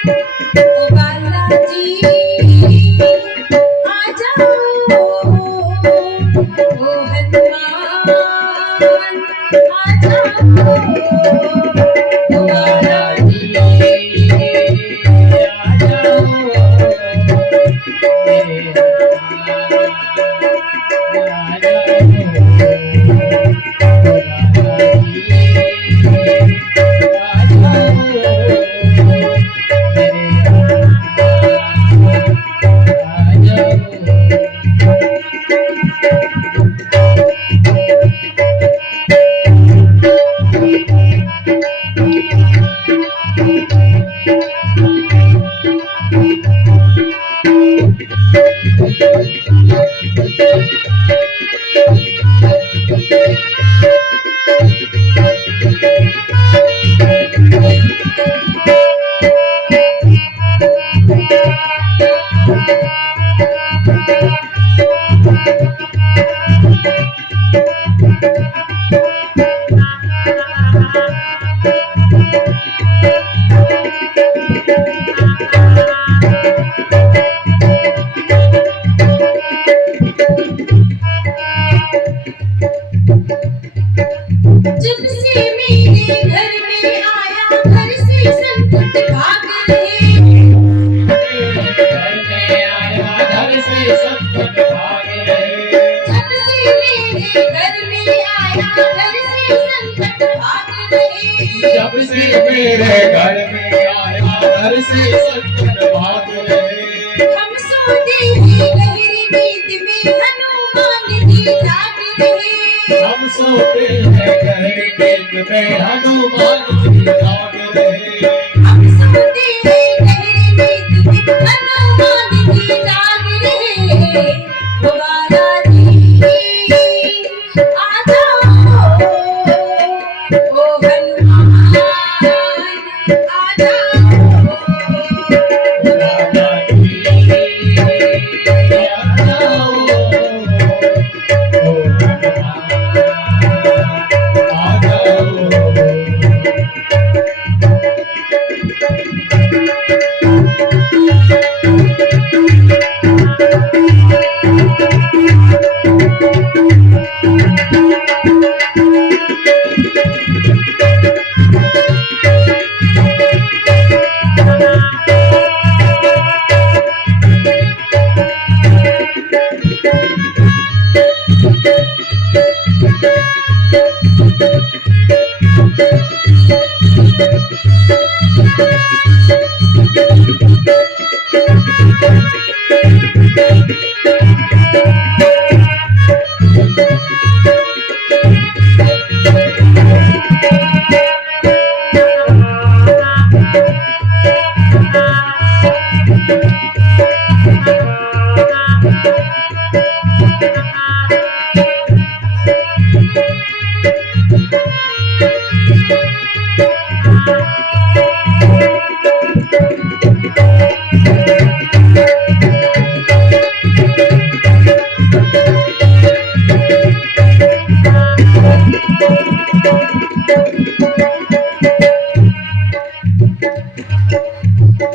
ओ बालाजी आ जाओ, ओ हनुमान आ जाओ, ओ बालाजी आ जाओ, मेरे जब से मेरे घर में आया, घर से संकट भाग रहे। घर में आया, घर से संकट भाग रहे। जब से मेरे घर में आया, घर से संकट भाग रहे। जब से मेरे घर में आया, घर से संकट भाग रहे। हम सोते हैं गहरी नींद में, हनुमान जी जाग रहे। हम सोते हैं गहरी नींद में, हनुमान जी जाग रहे। हम सोते हैं गहरी नींद में, हनुमान जी जाग रहे। ओ बालाजी आ जाओ, ओ हनुमान आ जाओ, ओ बालाजी आ जाओ, ओ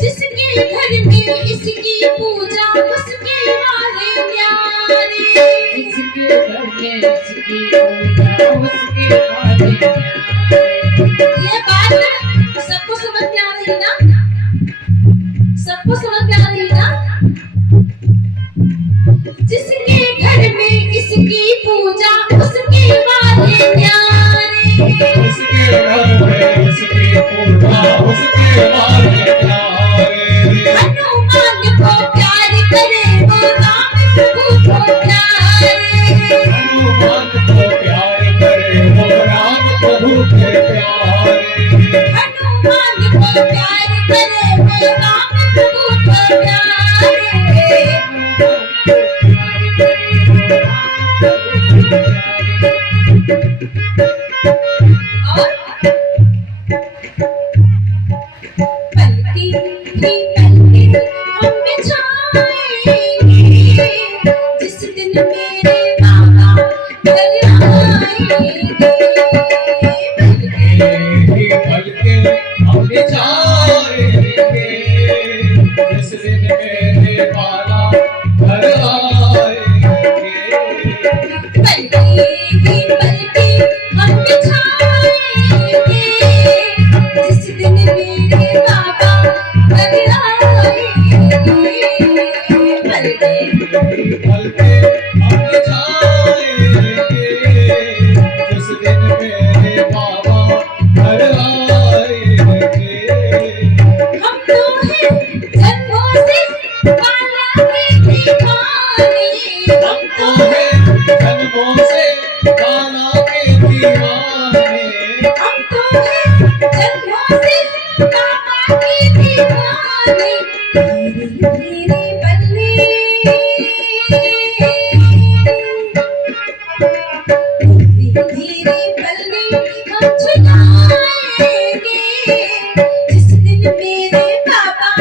जिसके घर में इसकी पूजा, उसके वाले न्यारे। जिसके घर में इसकी पूजा, उसके वाले न्यारे। ये बात सबको समझ में आ रही ना? सबको समझ में आ रही ना? जिसके घर में इसकी पूजा, उसके वाले न्यारे। जिसके घर में इसकी पूजा, उसके वाले न्यारे। हनुमान को प्यार करे, वो राम प्रभु को प्यारे। हनुमान को प्यार करे, वो राम प्रभु के प्यारे। हनुमान को प्यार करे, वो राम प्रभु को प्यारे। पलती ही पलते हम बिछाएंगे, जिस दिन मेरे बाबा घर आएंगे। पलते ही पलते हम बिछाएंगे, दिन मेरे बाला घर आएंगे। पलकी पलकी हम बिछाएंगे जिस दिन मेरे बाबा घर आएंगे। पलकी पलके हम बिछाएंगे जिस दिन मेरे बाबा घर आएंगे। हम तो हैं जन्मों से बाला के दीवाने। हम तो हैं जन्मों से बाला के दीवाने। हम तो हैं जन्मों से बाबा के दीवाने। धीरे धीरे बल्ले धीरे धीरे बल्ले हम चलाएंगे जिस दिन मेरे बाबा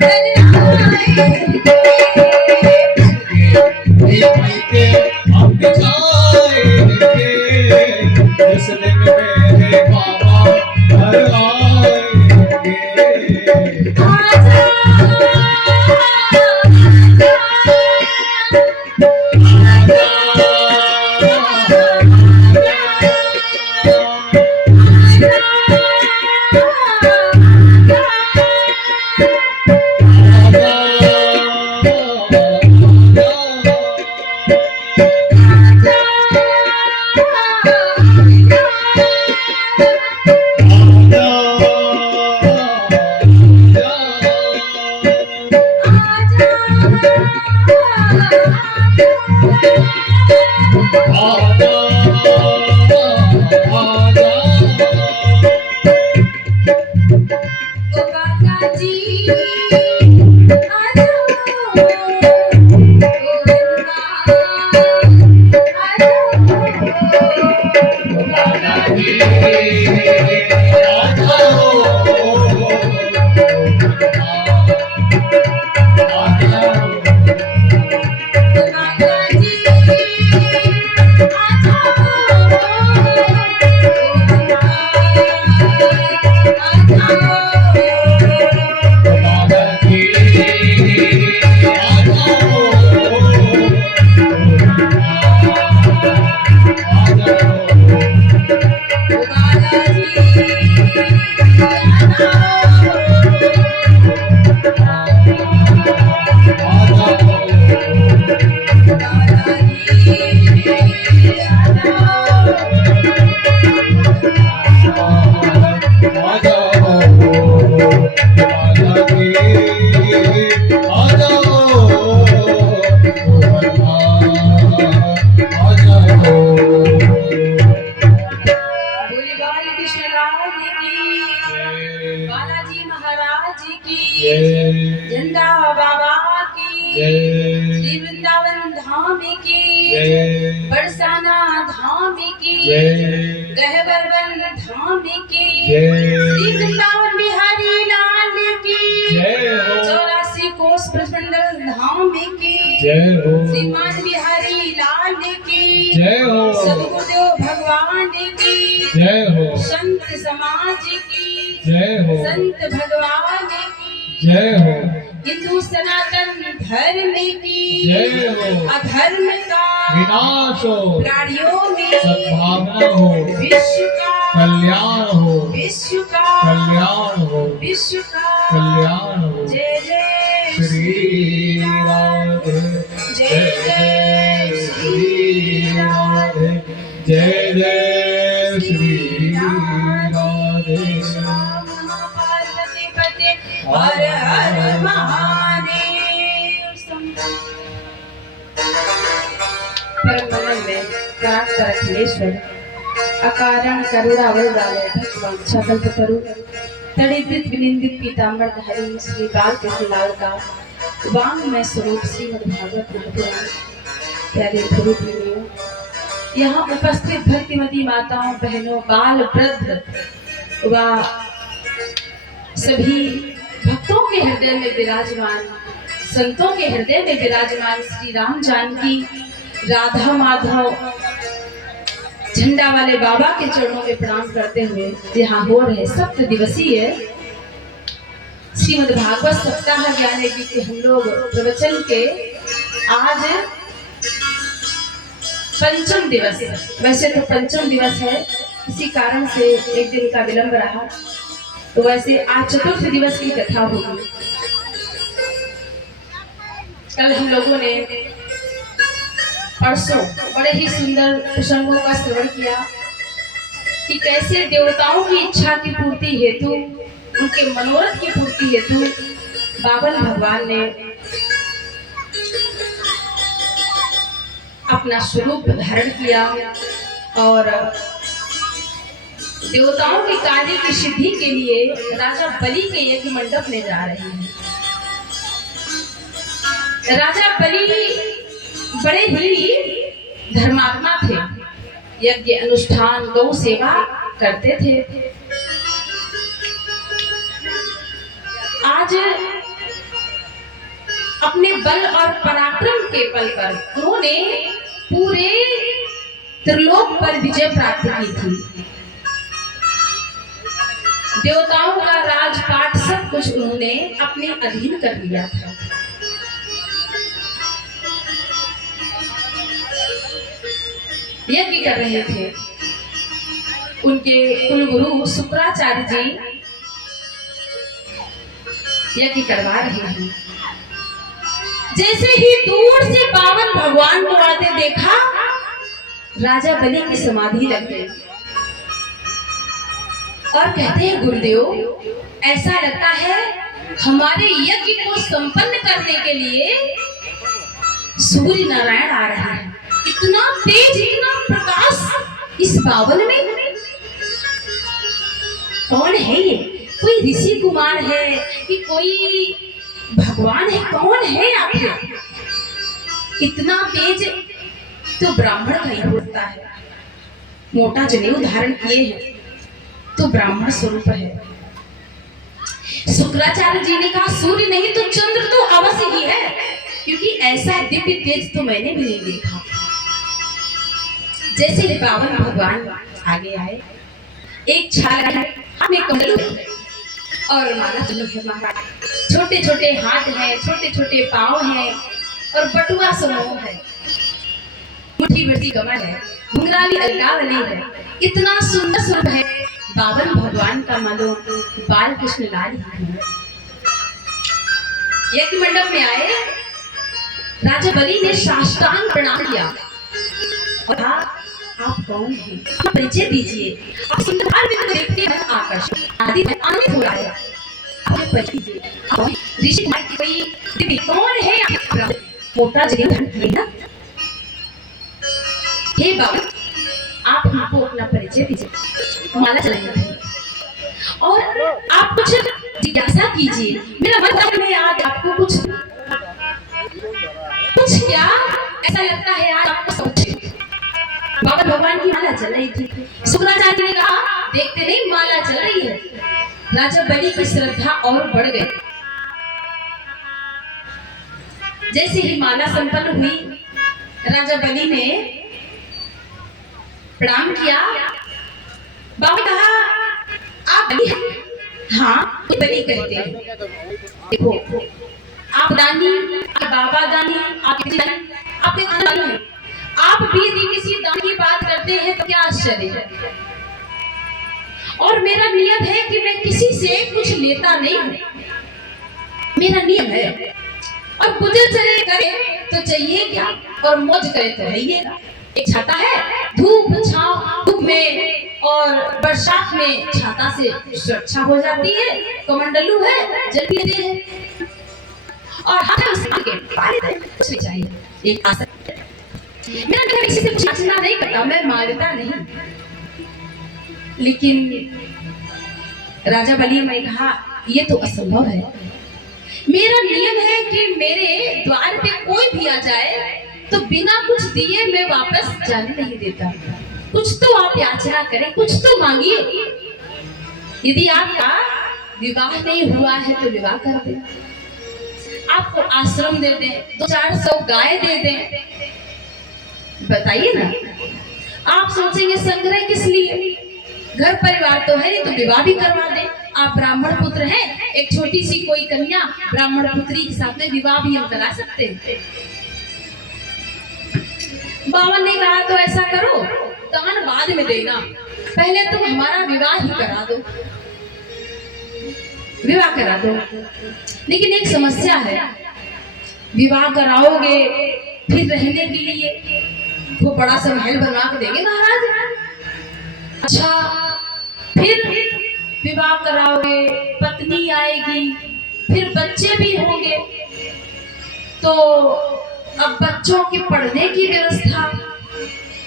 घर आएंगे। पलके हम बिछाएंगे जिस दिन मेरे बाबा घर आएंगे। आजा बालाजी महाराज की झंडा बाबा की श्री वृंदावन धाम की बरसाना धाम की गहबरवन धाम की श्री वृंदावन बिहारी लाल की 84 कोस प्रमंडल धाम की श्रीमान बिहारी लाल की सदगुरुदेव भगवान की संत समाज की संत भगवान की जय हो। हिंदू सनातन धर्म की अधर्म का विनाश हो, प्राणियों में सद्भावना हो, विश्व का कल्याण हो, विश्व का कल्याण हो, विश्व का कल्याण हो। जय जय श्री राधे जय जय श्री राधे जय जय श्री राधे। पार्वती पते हर हर महादेव। परम मनन में प्राण परमेश्वर अकारण करुणा वरदालय भगवान सकल करू तड़ित विनिंदित पीताम्बर धारी श्री बाल कृष्णलाल का वांग में स्वरूप श्रीमद् भागवत महापुराण। प्यारे गुरु प्रेमियों, यहाँ उपस्थित भक्तिमती माताओं बहनों बाल वृद्ध व सभी भक्तों के हृदय में विराजमान संतों के हृदय में विराजमान श्री राम जानकी राधा माधव झंडा वाले बाबा के चरणों में प्रणाम करते हुए यहाँ हो रहे सप्त दिवसीय श्रीमद् भागवत सप्ताह ज्ञान यज्ञ के हम लोग प्रवचन के आज पंचम दिवस है। वैसे तो पंचम दिवस है, इसी कारण से एक दिन का विलंब रहा। तो वैसे आज चतुर्थ दिवस की कथा होगी। कल हम लोगों ने परसों बड़े ही सुंदर प्रसंगों का श्रवण किया कि कैसे देवताओं की इच्छा की पूर्ति हेतु, उनके मनोरथ की पूर्ति हेतु बावन भगवान ने अपना स्वरूप धारण किया और देवताओं के कार्य की सिद्धि के लिए राजा बलि के यज्ञ मंडप में जा रहे हैं। राजा बलि बड़े ही धर्मात्मा थे, यज्ञ अनुष्ठान गौ सेवा करते थे। आज अपने बल और पराक्रम के बल पर उन्होंने पूरे त्रिलोक पर विजय प्राप्त की थी। देवताओं का राजपाट सब कुछ उन्होंने अपने अधीन कर लिया था। यज्ञ कर रहे थे। उनके कुलगुरु शुक्राचार्य जी यज्ञ करवा रहे हैं। जैसे ही दूर से बावन भगवान को आते देखा, राजा बलि की समाधि लग गई और कहते हैं, गुरुदेव ऐसा लगता है हमारे यज्ञ को संपन्न करने के लिए सूर्य नारायण आ रहे हैं। इतना तेज, इतना प्रकाश इस बावन में। कौन है ये? कोई ऋषि कुमार है कि कोई भगवान है? कौन है आखिर? इतना तेज तो ब्राह्मण का ही होता है। मोटा जनेऊ धारण किए हैं तो ब्राह्मण स्वरूप है। शुक्राचार्य जी ने कहा, सूर्य नहीं तो चंद्र तो अवश्य ही है, क्योंकि ऐसा दिव्य तेज तो मैंने भी नहीं देखा। जैसे ही बावन भगवान आगे आए, एक छाल है, हाथ में कमल और माला चली है महाराज। छोटे छोटे हाथ हैं, छोटे छोटे पाँव हैं और बटुआ समूह है। मुट्ठी भरती कमल है, घुंघराली अलकावली है। इतना सुंदर स्वरूप है बावन भगवान का। मानो बाल कृष्ण लाल है। यज्ञ मंडप में आए, राजा बलि ने साष्टांग प्रणाम किया और कहा, आप कौन हैं? परिचय दीजिए। आप सुंदर बिंदु देखते हैं आकर्षण आदि में आनंदित हो रहा है। आप परिचय दीजिए। कौन? ऋषि कुमार की कोई दिव्य कौन है? आप मोटा जनेऊ धारण किए ना। हे बाबा, आप हमको अपना परिचय दीजिए। माला चलाइए और आप कुछ जिज्ञासा कीजिए। मेरा मन है आज आपको कुछ क्या ऐसा लगता है आज आपको सोचे। बाबा भगवान की माला चल रही थी। शुक्राचार्य ने कहा, देखते नहीं माला चल रही है। राजा बलि की श्रद्धा और बढ़ गई। जैसे ही माला संपन्न हुई, राजा बलि ने प्रणाम किया। बाबा कहा, आप बलि हैं? हाँ, बलि कहते हैं। देखो, आप दानी, आपके बाबा दानी, आपके दानी, आपके खानदान में आप भी यदि किसी दान की बात करते हैं तो क्या आश्चर्य है। और मेरा नियम है कि मैं किसी से कुछ लेता नहीं हूँ। मेरा नियम है। और गुजर चले करे तो चाहिए क्या, और मौज करे तो रहिएगा। एक छाता है, धूप छांव धूप में और बरसात में छाता से सुरक्षा हो जाती है। कमंडलू है, जल पीते हैं और हाथ में उसके पाले कुछ भी चाहिए। एक आसन मेरा घर किसी से कुछ याचना नहीं करता, मैं मांगता नहीं। लेकिन राजा बलि ने कहा, ये तो असंभव है। मेरा नियम है कि मेरे द्वार पे कोई भी आ जाए तो बिना कुछ दिए मैं वापस जाने नहीं देता। कुछ तो आप याचना करें, कुछ तो मांगिए। यदि आपका विवाह नहीं हुआ है तो विवाह कर दें, आपको आश्रम दे दें, 200-400 गाय दे दें। बताइए ना, आप सोचेंगे संग्रह किस लिए? घर परिवार तो है नहीं तो विवाह भी करवा दे। आप ब्राह्मण पुत्र हैं, एक छोटी सी कोई कन्या ब्राह्मण पुत्री के साथ में विवाह भी हम करा सकते हैं। बावन ने कहा तो ऐसा करो, दान बाद में देना, पहले तुम हमारा विवाह ही करा दो, विवाह करा दो। लेकिन एक समस्या है, विवाह कराओगे फिर रहने के लिए वो बड़ा सा महल बनवा के देंगे महाराज। अच्छा, फिर विवाह कराओगे, पत्नी आएगी, फिर बच्चे भी होंगे, तो अब बच्चों के पढ़ने की व्यवस्था।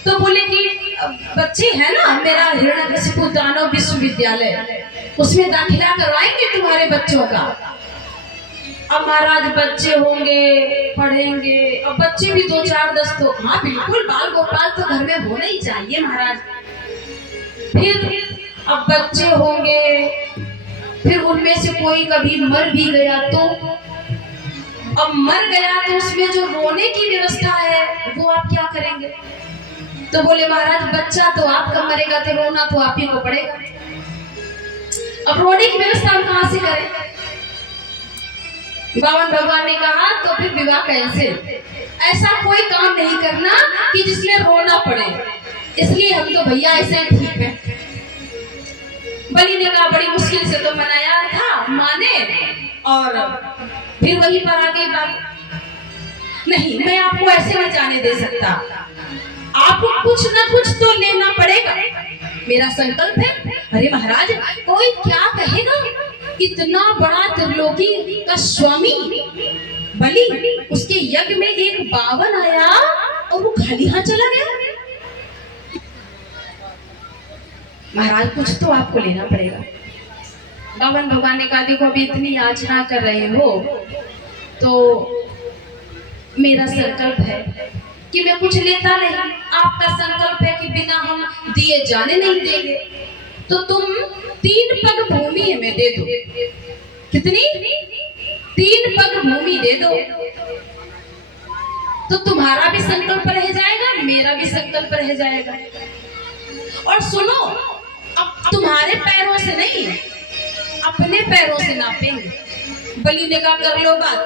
तो बोले कि बच्चे हैं ना, मेरा हिरण्यकशिपु दानव विश्वविद्यालय, उसमें दाखिला करवाएंगे तुम्हारे बच्चों का। अब महाराज बच्चे होंगे, पढ़ेंगे, अब बच्चे भी 2 4 10 तो हाँ बिल्कुल, बाल गोपाल तो घर में होना ही चाहिए महाराज। फिर अब बच्चे होंगे, फिर उनमें से कोई कभी मर भी गया तो, अब मर गया तो उसमें जो रोने की व्यवस्था है वो आप क्या करेंगे? तो बोले महाराज बच्चा तो आपका मरेगा तो रोना तो आप ही को पड़ेगा, अब रोने की व्यवस्था हम कहां से करें? बावन भगवान ने कहा तो फिर विवाह कैंसिल, ऐसा कोई काम नहीं करना कि जिसमें रोना पड़े, इसलिए हम तो भैया ऐसे ठीक है। बलि ने कहा बड़ी मुश्किल से तो मनाया था माँ ने, और फिर वहीं पर आ गई बात। नहीं, मैं आपको ऐसे नहीं जाने दे सकता, आपको कुछ ना कुछ तो लेना पड़ेगा, मेरा संकल्प है। अरे महाराज कोई क्या कहेगा, इतना बड़ा त्रिलोकी का स्वामी बलि, उसके यज्ञ में एक बावन आया और वो खाली हाथ चला गया। महाराज कुछ तो आपको लेना पड़ेगा। बावन भगवान ने कहा देखो अभी इतनी याचना कर रहे हो तो मेरा संकल्प है कि मैं कुछ लेता नहीं, आपका संकल्प है कि बिना हम दिए जाने नहीं देंगे, तो तुम 3 पग भूमि हमें दे दो। कितनी? 3 पग भूमि दे दो, तो तुम्हारा भी संकल्प रह जाएगा, मेरा भी संकल्प रह जाएगा। और सुनो, अब तुम्हारे पैरों से नहीं, अपने पैरों से नापेंगे। बलि ने कहा कर लो बात,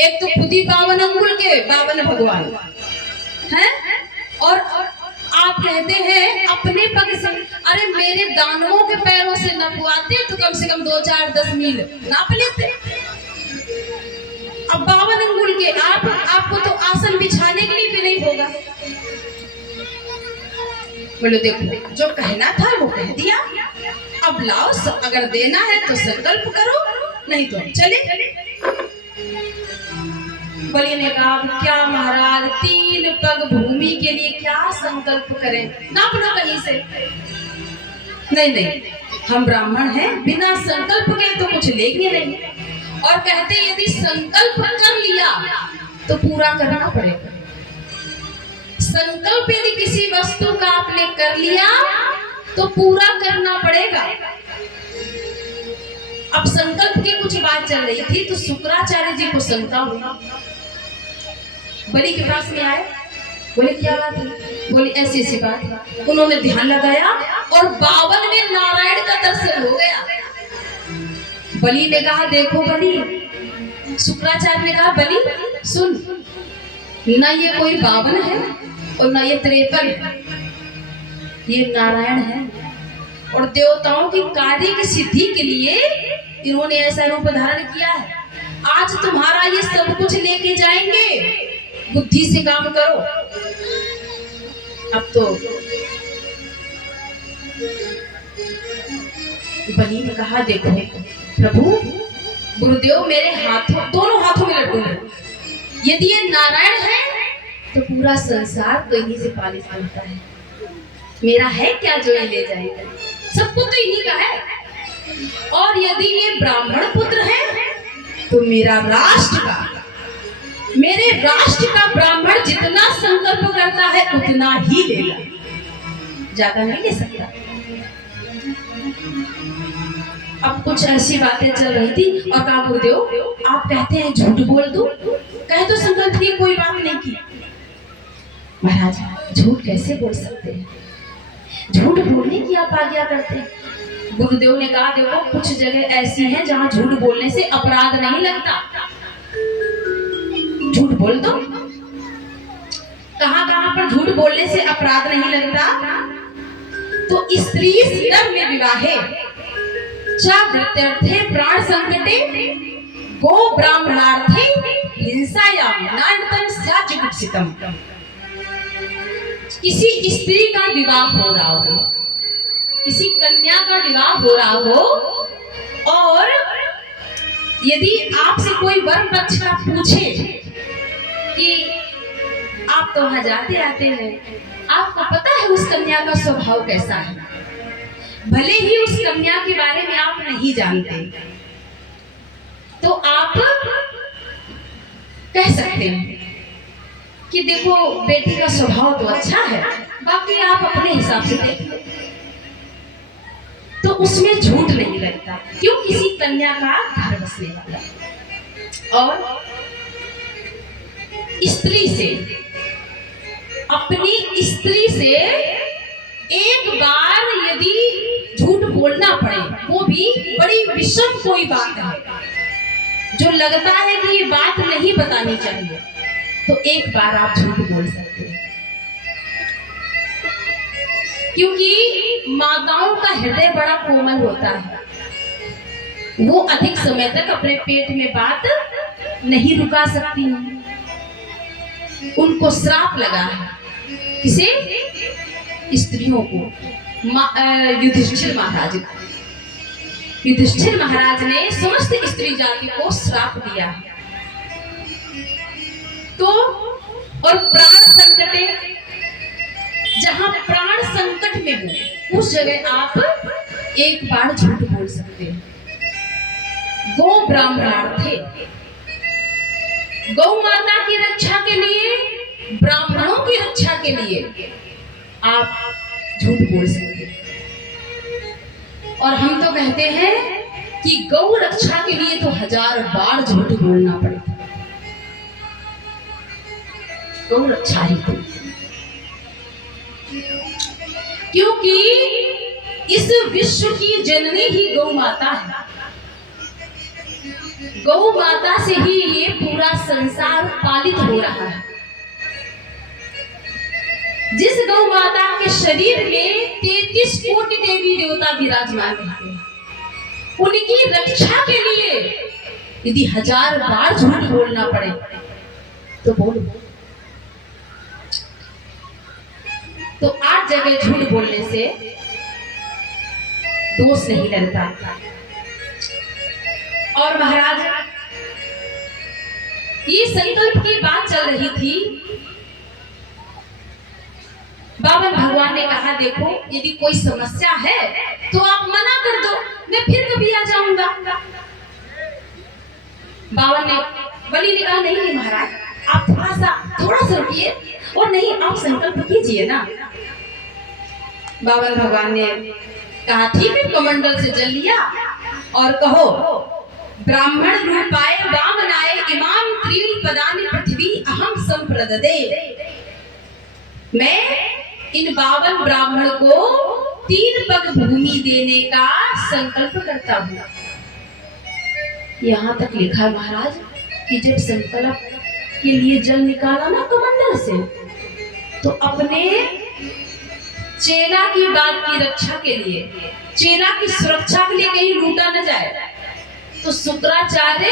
एक तो खुद ही 52 अंगुल के 52 भगवान हैं, और आप कहते हैं अपने पग से। अरे मेरे दानवों के पैरों से नपवाते तो कम से कम 2 4 10 मील नाप लेते। अब 52 अंगुल के आपको तो आसन बिछाने के लिए भी नहीं होगा। बोलो देखो जो कहना था वो कह दिया, अब लाओ, अगर देना है तो संकल्प करो, नहीं तो चले। बलि ने कहा क्या महाराज 3 पग भूमि के लिए क्या संकल्प करें, नाप लो कहीं से। नहीं नहीं, हम ब्राह्मण हैं, बिना संकल्प के तो कुछ लेंगे नहीं, और कहते यदि संकल्प कर लिया तो पूरा करना पड़ेगा। संकल्प यदि किसी वस्तु का आपने कर लिया तो पूरा करना पड़ेगा। अब संकल्प की कुछ बात चल रही थी तो शुक्राचार्य जी को शंका हुई, बलि के पास में आए, बोले क्या बात है? बोली ऐसी ऐसी बात है। उन्होंने ध्यान लगाया और 52 में नारायण का दर्शन हो गया। बलि ने कहा देखो बलि, शुक्राचार्य ने कहा बलि सुन, ना ये कोई 52 है और ना ये 53 है, ये नारायण है, और देवताओं की कार्य की सिद्धि के लिए इन्होंने ऐसा रूप धारण किया है। आज तुम्हारा ये सब कुछ लेके जाएंगे, बुद्धि से काम करो। अब तो बलि ने कहा देखो प्रभु गुरुदेव, मेरे हाथों, दोनों हाथों में लड्डू है, यदि ये नारायण है तो पूरा संसार तो इन्हीं से पालित होता है, मेरा है क्या जो ये ले जाएगा, सबको तो इन्हीं का है। और यदि ये ब्राह्मण पुत्र है तो मेरा राष्ट्र का, मेरे राष्ट्र का ब्राह्मण जितना संकल्प करता है उतना ही लेगा, ज्यादा नहीं ले सकता। अब कुछ ऐसी बातें चल रही थी और कहा गुरुदेव आप कहते हैं झूठ बोल दो, कहे तो संकल्प की कोई बात नहीं की। महाराज झूठ कैसे बोल सकते हैं, झूठ बोलने की आप आज्ञा करते हैं। गुरुदेव ने कहा देखो कुछ जगह ऐसी हैं जहां झूठ बोलने से अपराध नहीं लगता। झूठ बोल दो, कहां कहां पर झूठ बोलने से अपराध नहीं लगता। तो स्त्री धर्म में विवाहे चार्थे प्राण संकटे गो ब्राह्मणार्थे हिंसायाम नान्यतम स्याचिकित्सितम। किसी स्त्री का विवाह हो रहा हो, किसी कन्या का विवाह हो रहा हो और यदि आपसे कोई वर पक्ष का पूछे कि आप तो वहां जाते आते हैं, आपको पता है उस कन्या का स्वभाव कैसा है, भले ही उस कन्या के बारे में आप नहीं जानते, तो आप कह सकते हैं कि देखो बेटी का स्वभाव तो अच्छा है, बाकी आप अपने हिसाब से देख लो। तो उसमें झूठ नहीं लगता, क्यों? किसी कन्या का घर बसने वाला। और स्त्री से, अपनी स्त्री से एक बार यदि झूठ बोलना पड़े, वो भी बड़ी विषम कोई बात है जो लगता है कि ये बात नहीं बतानी चाहिए, तो एक बार आप झूठ बोल सकते हैं। क्योंकि माताओं का हृदय बड़ा कोमल होता है, वो अधिक समय तक अपने पेट में बात नहीं रुका सकती हैं। उनको श्राप लगा है, किसे? स्त्रियों को। युधिष्ठिर महाराज, युधिष्ठिर महाराज ने समस्त स्त्री जाति को श्राप दिया है। तो और प्राण संकटे, जहां प्राण संकट में हो उस जगह आप एक बार झूठ बोल सकते हैं। गो ब्राह्मणार्थे, गौ माता की रक्षा के लिए, ब्राह्मणों की रक्षा के लिए आप झूठ बोल सकते हैं। और हम तो कहते हैं कि गौ रक्षा के लिए तो 1000 बार झूठ बोलना पड़ेगा। गौ रक्षा ही तो, क्योंकि इस विश्व की जननी ही गौ माता है। गौ माता से ही ये पूरा संसार पालित हो रहा है। जिस गौ माता के शरीर में 33 कोटि देवी देवता विराजमान रहते हैं, उनकी रक्षा के लिए यदि 1000 बार झूठ बोलना पड़े तो बोलो। तो 8 जगह झूठ बोलने से दोष नहीं लगता। और महाराज, ये संकल्प की बात चल रही थी। बावन भगवान ने कहा देखो यदि कोई समस्या है तो आप मना कर दो, मैं फिर कभी आ जाऊंगा। बावन ने, बलि ने कहा नहीं महाराज, आप थोड़ा सा रुकिए, और नहीं आप संकल्प कीजिए ना। बावन भगवान ने कहा ठीक है, कमंडल से जल लिया और कहो ब्राह्मण रूपाय वामनाय इमाम त्रीणि पदानि पृथ्वी अहम संप्रददे। मैं इन 52 ब्राह्मण को 3 पग भूमि देने का संकल्प करता हूँ। यहाँ तक लिखा महाराज कि जब संकल्प के लिए जल निकाला ना कमंडल से, तो अपने चेला की बात की रक्षा के लिए, चेला की सुरक्षा के लिए कहीं लूटा न जाए, तो शुक्राचार्य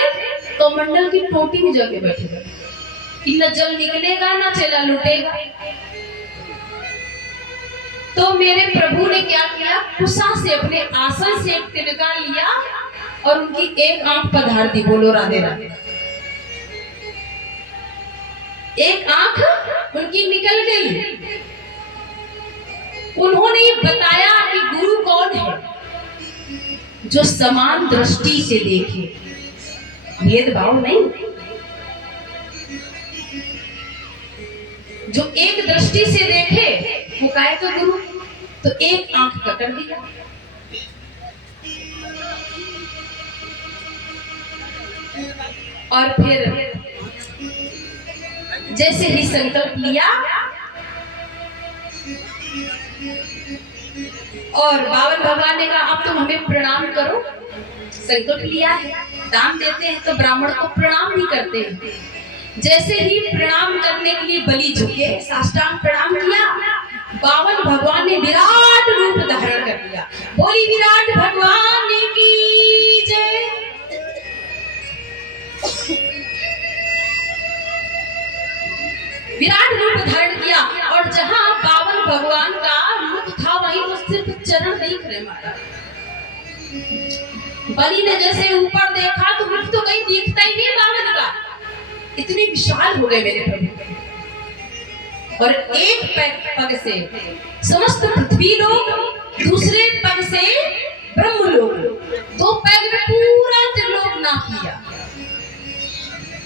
कमंडल की टोटी में जाके बैठेगा कि न जल निकलेगा न चेला लूटेगा। तो मेरे प्रभु ने क्या किया, कुशा से अपने आसन से एक तिनका लिया और उनकी एक आंख पधार दी। बोलो राधे राधे। एक आंख उनकी निकल गई। उन्होंने बताया कि गुरु कौन है, जो समान दृष्टि से देखे, भेदभाव नहीं, जो एक दृष्टि से देखे वो काय का गुरु। तो एक आंख पकड़ दिया। और फिर जैसे ही संकल्प लिया, और बावन भगवान ने कहा अब तुम हमें प्रणाम करो। संकल्प लिया है, दान देते हैं तो ब्राह्मण को प्रणाम भी करते हैं। जैसे ही प्रणाम करने के लिए बलि झुके, साष्टांग प्रणाम किया, बावन भगवान ने विराट रूप धारण कर लिया। बोली विराट भगवान की जय। विराट रूप धारण किया और जहां बावन भगवान का मुख था वहीं तो सिर्फ चरण दिख रहे माता। बलि ने जैसे ऊपर देखा तो मुख तो कहीं दिखता ही नहीं बावन का, इतने विशाल हो गए मेरे प्रभु। और एक पग से समस्त पृथ्वी लोग, दूसरे पग से ब्रह्म लोग, दो पग में पूरा त्रिलोक नाप लिया।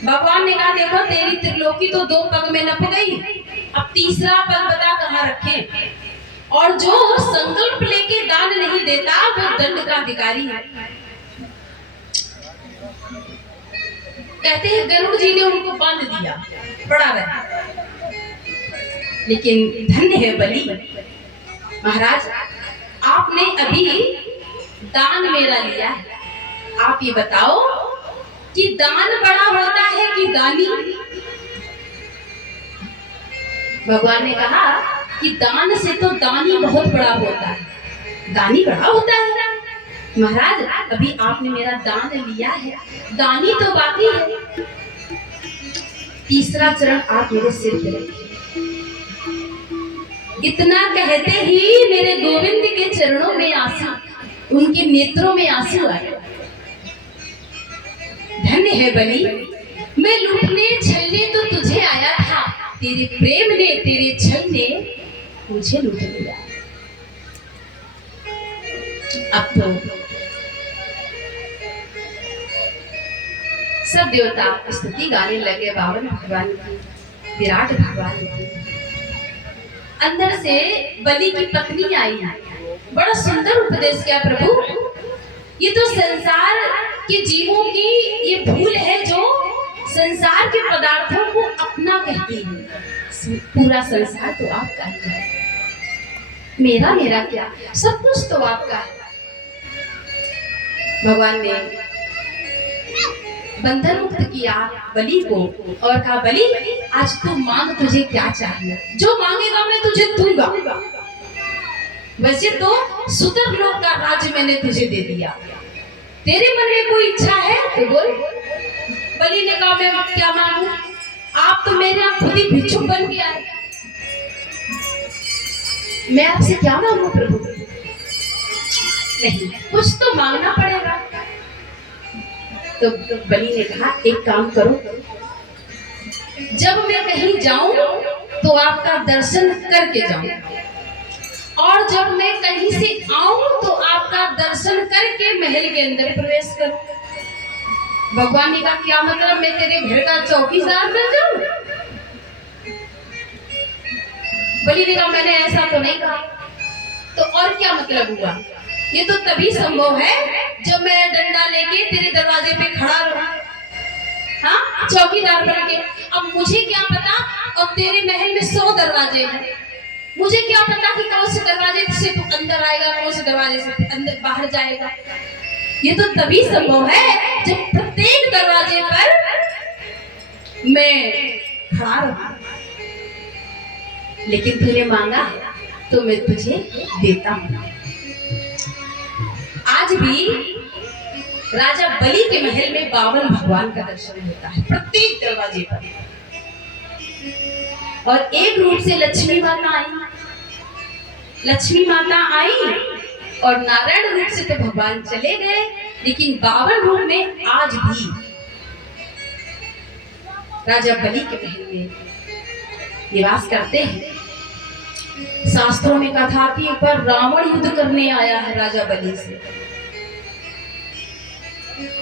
भगवान ने कहा देखो तेरी त्रिलोकी तो दो पग में नप गई, अब तीसरा पग बता कहाँ रखें। और जो संकल्प लेके दान नहीं देता वो दंड का अधिकारी है। कहते हैं गरुड़ जी ने उनको बांध दिया, पड़ा रहा। लेकिन धन्य है बलि महाराज, आपने अभी दान मेरा लिया है। आप ये बताओ कि दान बड़ा होता है कि दानी? भगवान ने कहा कि दान से तो दानी बहुत बड़ा होता है, दानी बड़ा होता है। महाराज अभी आपने मेरा दान लिया है, दानी तो बाकी है। तीसरा चरण आप मेरे सिर पे रखिए। इतना कहते ही मेरे गोविंद के चरणों में आंसू, उनके नेत्रों में आंसू आए। धन्य है बलि, मैं लूटने छलने तो तुझे आया था, तेरे प्रेम ने, तेरे छल ने मुझे लूट लिया। अब तो सब देवता स्तुति गाने लगे बावन भगवान की, विराट भगवान की। अंदर से बलि की पत्नी आई, बड़ा सुंदर उपदेश किया प्रभु। ये तो संसार के जीवों की ये भूल है जो संसार के पदार्थों को अपना कहती है। पूरा संसार तो आपका ही है, मेरा मेरा क्या, सब कुछ तो आपका है। भगवान ने बंधन मुक्त किया बलि को और कहा बलि आज तू मांग, तुझे क्या चाहिए, जो मांगेगा मैं तुझे दूंगा। वैसे तो सुतर लोक का राज्य मैंने तुझे दे दिया, तेरे मन में कोई इच्छा है तो बोल। बलि ने कहा मैं अब क्या मांगू, आप तो मेरे आप खुद ही भिक्षुक बन के आए, मैं आपसे क्या मांगू प्रभु? नहीं, कुछ तो मांगना पड़ेगा। तो बलि ने कहा एक काम करो, जब मैं कहीं जाऊं तो आपका दर्शन करके जाऊं, और जब मैं कहीं से आऊं तो आपका दर्शन करके महल के अंदर प्रवेश करूं। भगवान ने कहा क्या मतलब, मैं तेरे घर का चौकीदार बन जाऊं? बलि ने कहा मैंने ऐसा तो नहीं कहा। तो और क्या मतलब हुआ? ये तो तभी संभव है जब मैं डंडा लेके तेरे दरवाजे पे खड़ा रहूं, हाँ, चौकीदार बन के। अब मुझे क्या पता, अब तेरे महल में 100 दरवाजे हैं, मुझे क्या पता कि कौन से दरवाजे से तू अंदर आएगा, कौन से दरवाजे से अंदर बाहर जाएगा। ये तो तभी संभव है जब प्रत्येक दरवाजे पर मैं खड़ा रहूं। लेकिन तूने मांगा तो मैं तुझे देता हूं। आज भी राजा बलि के महल में 52 भगवान का दर्शन होता है प्रत्येक दरवाजे पर। और एक रूप से लक्ष्मी माता आई, लक्ष्मी माता आई और नारायण रूप से तो भगवान चले गए, लेकिन 52 रूप में आज भी राजा बलि के महल में निवास करते हैं। शास्त्रों में कथा थी एक बार रावण युद्ध करने आया है राजा बलि से,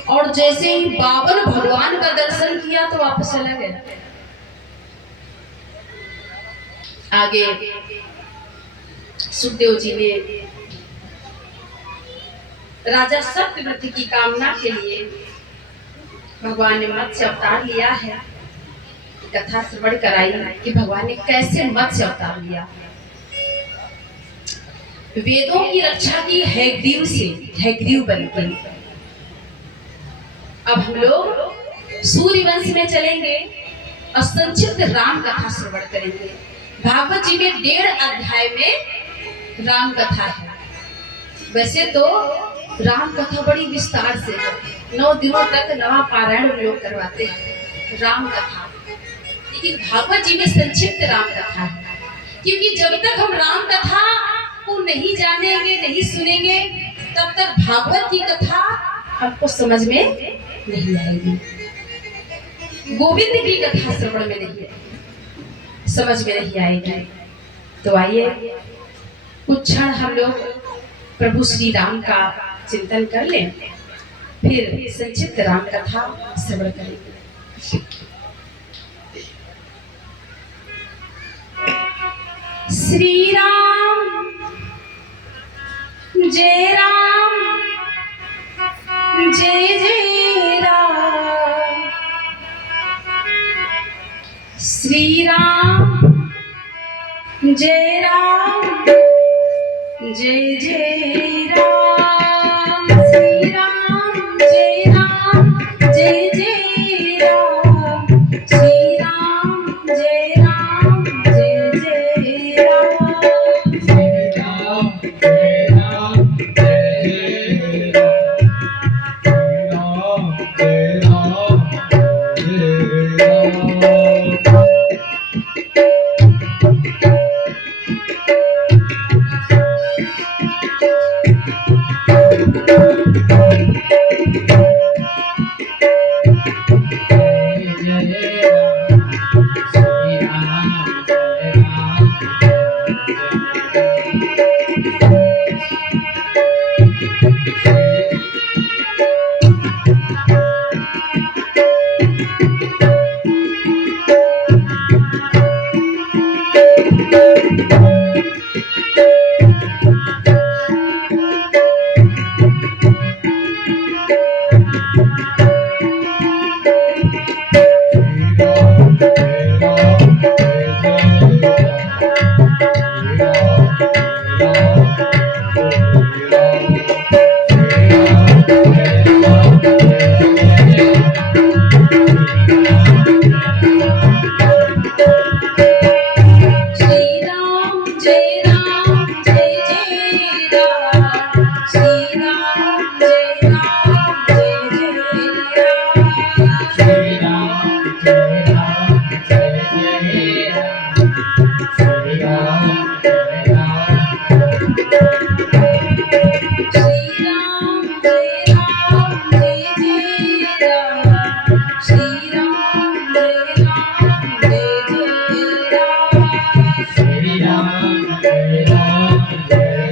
और जैसे ही 52 भगवान का दर्शन किया तो वापस चला गया। आगे सुखदेव जी ने राजा सत्यव्रत की कामना के लिए भगवान ने मत्स्य अवतार लिया है। कथा श्रवण कराई कि भगवान ने कैसे मत्स्य अवतार लिया। वेदों की रक्षा की हैग्रीव से, हैग्रीव बनकर। अब हम लोग सूर्य वंश में चलेंगे और संक्षिप्त राम कथा श्रवण करेंगे। भागवत जी में 1.5 अध्याय में राम कथा है। वैसे तो राम कथा बड़ी विस्तार से है, 9 दिनों तक नवा पारायण लोग करवाते हैं राम कथा, लेकिन भागवत जी में संक्षिप्त राम कथा है। क्योंकि जब तक हम राम कथा को नहीं जानेंगे, नहीं सुनेंगे, तब तक भागवत की कथा हमको समझ में नहीं आएगी, गोविंद की कथा श्रवण में नहीं, समझ में नहीं आएगी। तो आइए कुछ क्षण हम लोग प्रभु श्री राम का चिंतन कर लें, फिर संक्षिप्त राम कथा श्रवण करेंगे। श्री राम जय राम, जय जय राम। श्री राम जय राम, जय जय राम। श्री राम जय राम, जय जय राम। श्री राम जय राम, जय जय राम। श्री राम जय राम, जय जय राम। श्री राम जय राम, जय राम।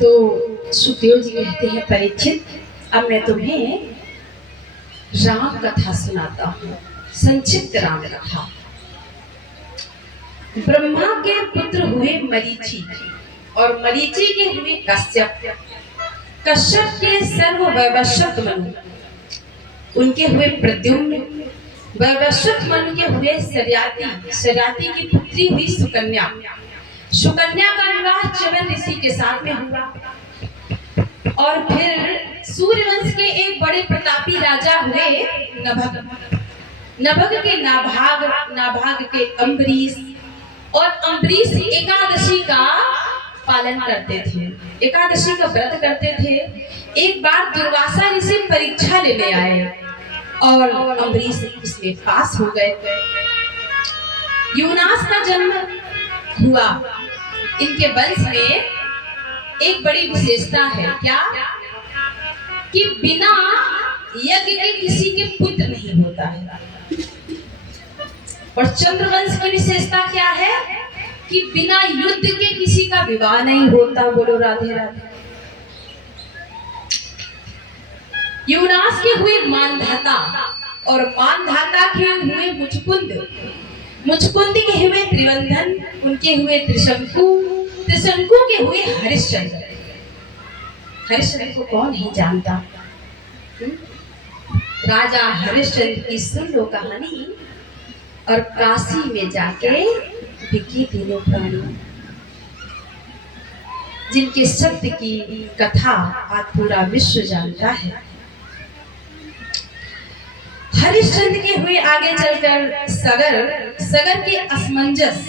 तो सुखदेव जी कहते हैं, परीक्षित, अब मैं तुम्हें राम कथा सुनाता हूँ, संक्षिप्त राम कथा। ब्रह्मा के पुत्र हुए मरीचि, और मरीचि के हुए कश्यप, कश्यप के सर्व वैवस्वत मनु, उनके हुए प्रद्युम्न, वैवस्वत मनु के हुए सरियाती, सरियाती की पुत्री हुई सुकन्या, सुकन्या का विवाह च्यवन ऋषि के साथ में हुआ। और फिर सूर्यवंश के एक बड़े प्रतापी राजा हुए नभग, नभग के नाभाग, नाभाग के अम्बरीश, और अम्बरीश एकादशी का पालन करते थे, एकादशी का व्रत करते थे। एक बार दुर्वासा ऋषि परीक्षा लेने आए और अम्बरीश इसमें पास हो गए। यूनास का जन्म हुआ। इनके वंश में एक बड़ी विशेषता है, क्या? कि बिना यज्ञ के किसी के पुत्र नहीं होता है। और चंद्रवंश की विशेषता क्या है? कि बिना युद्ध के किसी का विवाह नहीं होता। बोलो राधे राधे। यूनास के हुए मानधाता, और मानधाता के हुए मुचकुंद, मुचकुंद के हुए त्रिवंधन, उनके हुए त्रिशंकु, त्रिशंकु के हुए हरिश्चंद्र। हरिश्चंद्र को कौन नहीं जानता? राजा हरिश्चंद्र की सुन लो कहानी, और काशी में जाके बिकी तीनों प्राणी, जिनके सत्य की कथा आज पूरा विश्व जानता है। हरिश्चंद्र के हुए आगे चलकर सगर, सगर के असमंजस,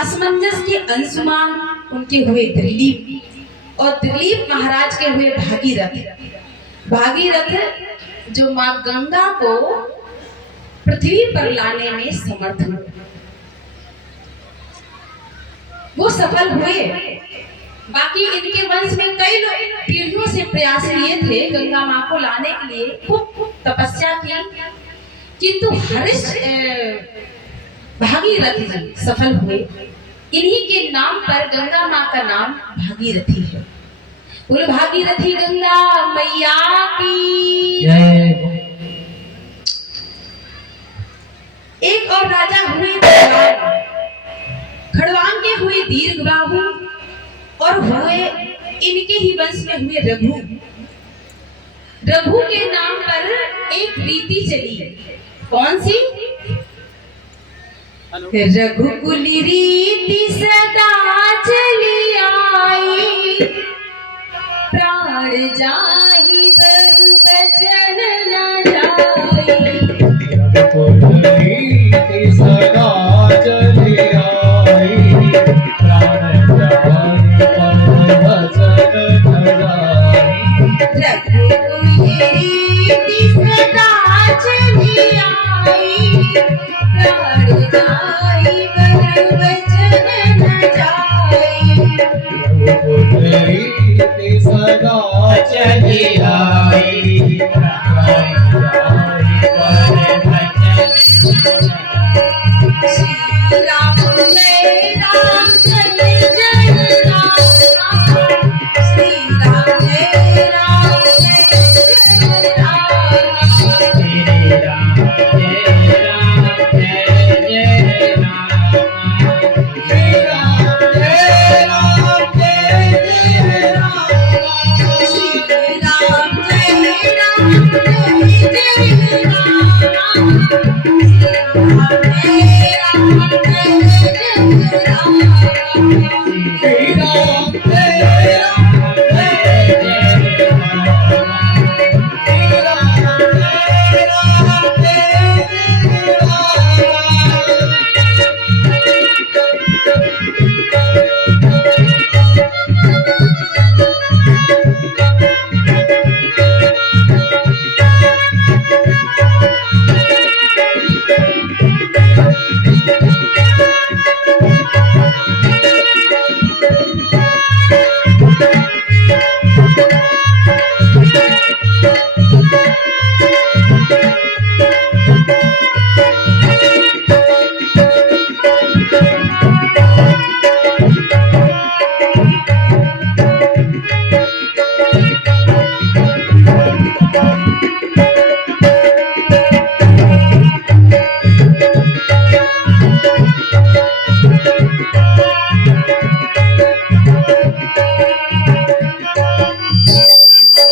असमंजस के अंशुमान, उनके हुए दिलीप, और दिलीप महाराज के हुए भागीरथ, भागीरथ जो मां गंगा को पृथ्वी पर लाने में समर्थ हुए, वो सफल हुए। बाकी इनके वंश में कई लोग पीढ़ियों से प्रयास किए थे गंगा मां को लाने के लिए, खूब तपस्या की, किंतु भागीरथ जी सफल हुए। इन्हीं के नाम पर गंगा मां का नाम भागीरथी है। बोलो भागीरथी गंगा मैया की जय। एक और राजा हुए खड़वांग, खड़वांग के हुए दीर्घबाहु, और हुए इनके ही वंश में हुए रघु। रघु के नाम पर एक रीति चली, कौन सी? रघुकुल रीति सदा चली आई, प्राण जाहि बरु बचन न जाई। रघुकुल रीति सदा चली आई, प्राण जाहि बरु बचन न जाई। रघुकुल रीति सदा चली आई, प्राण जाहि बरु बचन न जाई। रघुकुल रीति सदा चली आई, प्राण जाहि बरु बचन न जाई। तो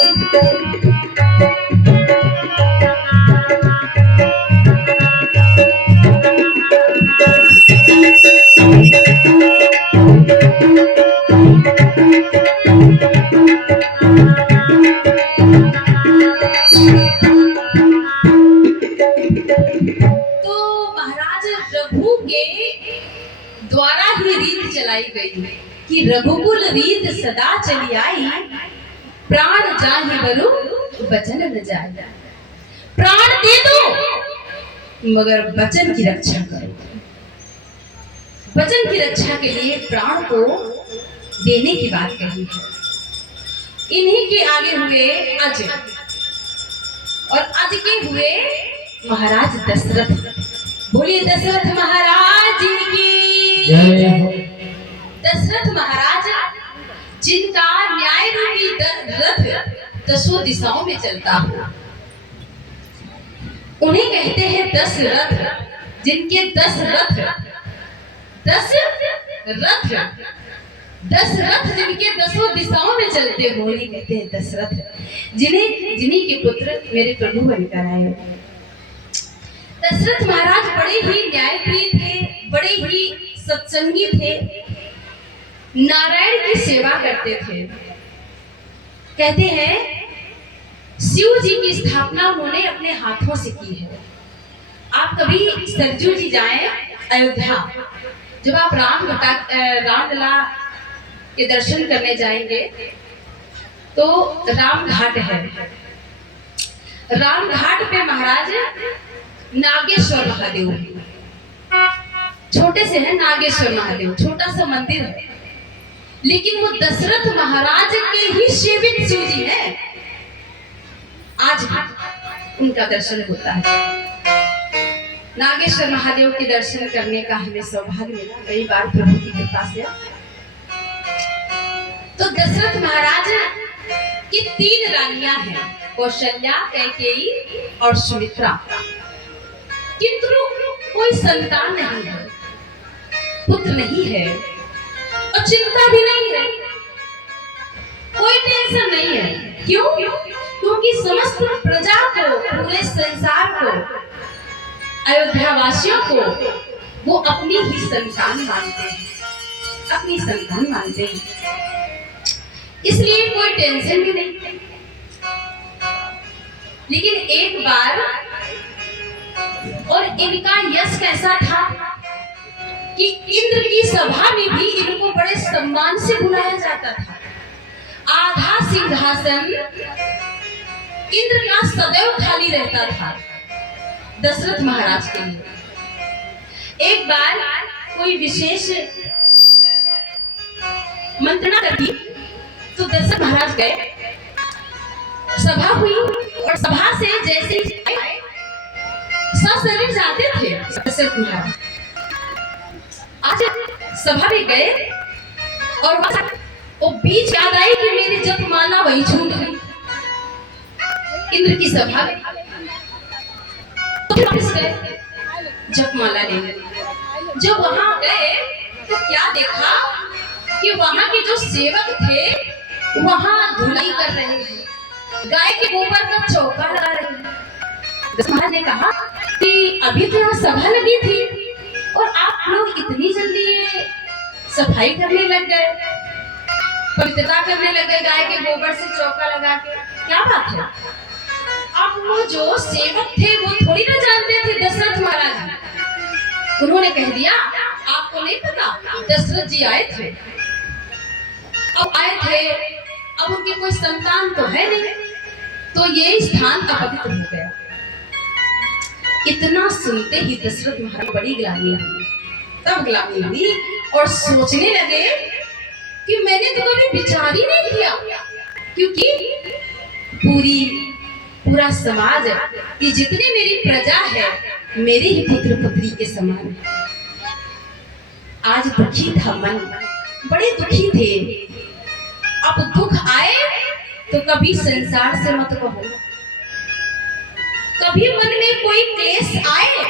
महाराज रघु के द्वारा ही रीत चलाई गई कि रघुकुल रीत सदा चली आई, प्राण जाहि वरु वचन न जाए। प्राण दे दो मगर वचन की रक्षा करो। वचन की रक्षा के लिए प्राण को देने की बात कही है। इन्हीं के आगे हुए अज, और अज के हुए महाराज दशरथ। बोलिए दशरथ महाराज की जय हो। दशरथ महाराज जिनका न्याय रूपी रथ 10 दिशाओं में चलता हो, उन्हें कहते हैं दशरथ। जिनके 10 रथ, 10 रथ, 10 रथ जिनके 10 दिशाओं में चलते हो, उन्हें कहते हैं दशरथ। जिन्हीं के पुत्र मेरे प्रभु बनकर आए। दशरथ महाराज बड़े ही न्यायप्रिय थे, बड़े ही सत्संगी थे, नारायण की सेवा करते थे। कहते हैं शिव जी की स्थापना उन्होंने अपने हाथों से की है। आप कभी सरजू जी जाएं अयोध्या, जब आप रामलला के दर्शन करने जाएंगे तो राम घाट है। राम घाट पे महाराज नागेश्वर महादेव, छोटे से है नागेश्वर महादेव, छोटा सा मंदिर है, लेकिन वो दशरथ महाराज के ही सेवित शिव जी है। आज भी उनका दर्शन होता है। नागेश्वर महादेव के दर्शन करने का हमें सौभाग्य मिला कई बार प्रभु की कृपा से। तो दशरथ महाराज की 3 रानियां हैं, कौशल्या, कैकेयी और सुमित्रा। किंतु कोई संतान नहीं है, पुत्र नहीं है, और चिंता भी नहीं है, कोई टेंशन नहीं है। क्यों? क्योंकि समस्त प्रजा को, पूरे संसार को, अयोध्या वासियों को वो अपनी ही संतान मानते हैं, अपनी संतान मानते हैं, इसलिए कोई टेंशन भी नहीं। लेकिन एक बार, और इनका यश कैसा था कि इंद्र की सभा में भी इनको बड़े सम्मान से बुलाया जाता था। आधा सिंहासन इंद्र का सदैव खाली रहता था दशरथ महाराज के लिए। एक बार कोई विशेष मंत्रणा कर दी तो दशरथ महाराज गए, सभा हुई, और सभा से जैसे सशरीर जाते थे दशरथ महाराज। आज सभा में गए और वो बीच याद आई कि मेरी जपमाला वही छूट गई इंद्र की सभा में। तो वापस गए जपमाला लेने। जब वहां गए तो क्या देखा कि वहां के जो सेवक थे वहां धुलाई कर रहे हैं, गाय के गोबर का चौका लगा रहे हैं। महाराज ने कहा कि अभी तो यहाँ सभा लगी थी और आप लोग इतनी जल्दी सफाई करने लग गए, पवित्रता करने लग गए गाय के गोबर से चौका लगा के, क्या बात है? अब वो जो सेवक थे वो थोड़ी ना जानते थे दशरथ महाराज। उन्होंने कह दिया आपको नहीं पता, दशरथ जी आए थे, अब आए थे, अब उनके कोई संतान तो है नहीं, तो ये स्थान अपवित्र हो गया। इतना सुनते ही दशरथ महाराज बड़ी ग्लानि हुई। तब ग्लानि हुई और सोचने लगे कि मैंने तो कभी विचार ही नहीं किया, क्योंकि पूरा समाज, ये जितने मेरी प्रजा है मेरे ही पुत्र पुत्री के समान है। आज दुखी था मन, बड़े दुखी थे। अब दुख आए तो कभी संसार से मत कहो, कभी मन में कोई क्लेश आए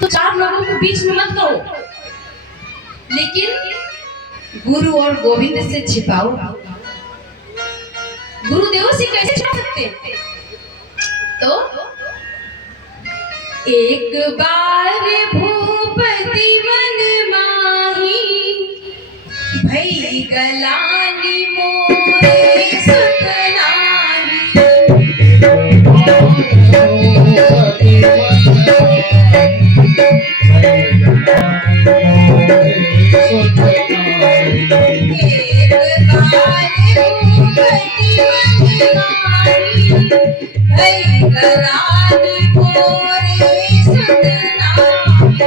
तो 4 लोगों के बीच में मत कहो, लेकिन गुरु और गोविंद से छिपाओ। गुरुदेव से कैसे छुड़ा सकते हैं? तो एक बार भूपति वन माही भई गलानी मोरे सुतनाही। एक बार भूपति वन माही भई गलानी मोरे सुतनाही।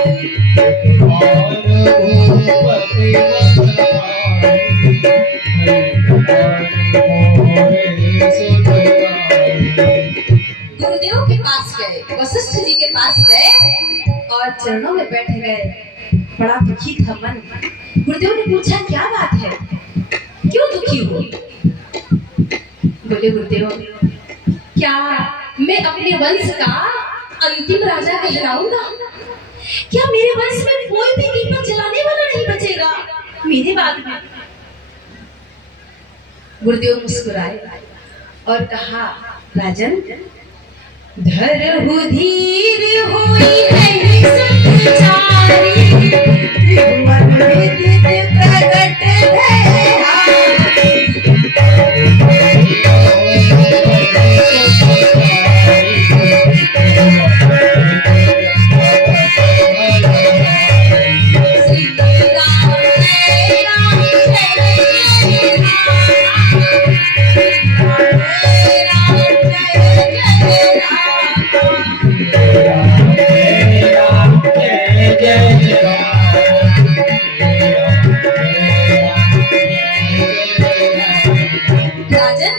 गुरुदेव के पास गए, वशिष्ठ जी के पास गए और चरणों में बैठ गए। बड़ा दुखी था मन। गुरुदेव ने पूछा क्या बात है, क्यों दुखी हो? बोले गुरुदेव, क्या मैं अपने वंश का अंतिम राजा कहलाऊंगा? क्या मेरे वंश में कोई भी दीपक जलाने वाला नहीं बचेगा मेरे बाद में? गुरुदेव मुस्कुराए और कहा, राजन, धरहु धीर होई नहीं संचारी, त्रिभुवन विदित प्रगट है हारी। श्री राम जय राम जय जय राम, श्री राम जय जय राम। राजन,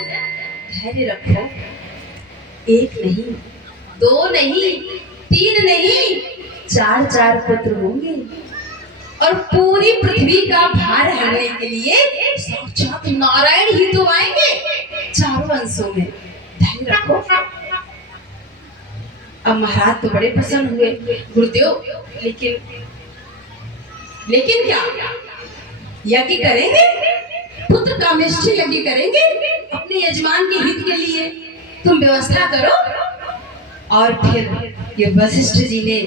धैर्य रखो। एक नहीं, दो नहीं, तीन नहीं, चार चार पुत्र होंगे और पूरी पृथ्वी का भार हरने के लिए साक्षात नारायण ही तो आएंगे चारों वंशों में। धैर्य रखो। अब महाराज तो बड़े प्रसन्न हुए। गुरुदेव, लेकिन क्या यज्ञ करेंगे? पुत्र कामेष्ठी यज्ञ करेंगे अपने यजमान के हित के लिए? तुम व्यवस्था करो। और फिर ये वशिष्ठ जी ने